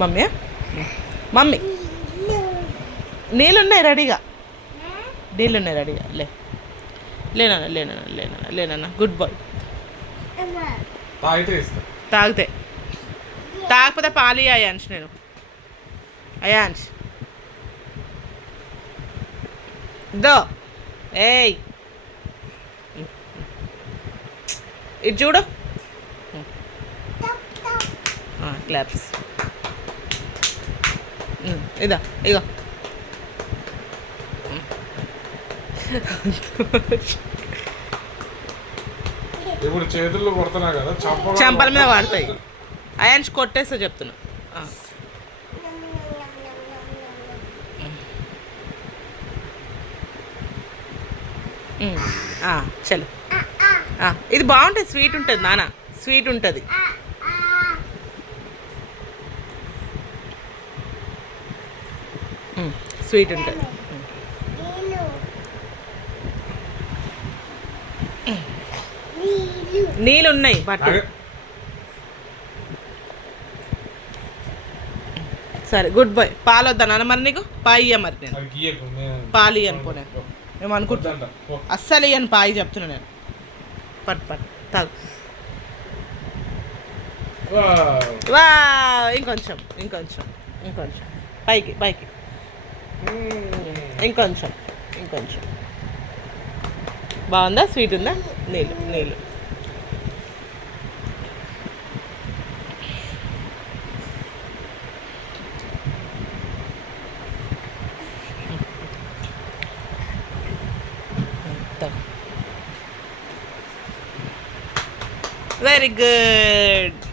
Mummy mummy నీళ్ళున్నాయి రెడీగా, నీళ్ళున్నాయి రెడీగా. లేనా లేనా గుడ్ బాయ్. తాగితే తాగకపోతే పాలి అయాన్ష్ నేను అయాన్ష్ దో ఏయ్ ఇది చూడు క్లాప్స్ ఇదా ఇగో ఇప్పుడు చేతుల్లో కొడుతున్నా కదా చంపల మీద పడతాయి. అయాన్స్ కొట్టేస్తా చెప్తున్నా. చలో ఇది బాగుంటుంది, స్వీట్ ఉంటుంది నాన్న, స్వీట్ ఉంటుంది. స్వీట్ ఉంటుంది. నీళ్ళు ఉన్నాయి పట్టు. సరే గుడ్ బాయ్. పాలు వద్దా నాన్న మరి నీకు? పాయి మరి నేను పాలు ఇయ్యను పోనీ మేము అనుకుంటున్నా. అస్సలు ఇయ్యను పాయి చెప్తున్నా నేను. పట్టు పట్టు తాగు. వా ఇంకొంచెం ఇంకొంచెం ఇంకొంచెం పైకి పైకి ఇంకొంచెం ఇంకొంచెం. బాగుందా? స్వీట్ ఉందా? నీళ్ళు నీళ్ళు వెరీ గుడ్.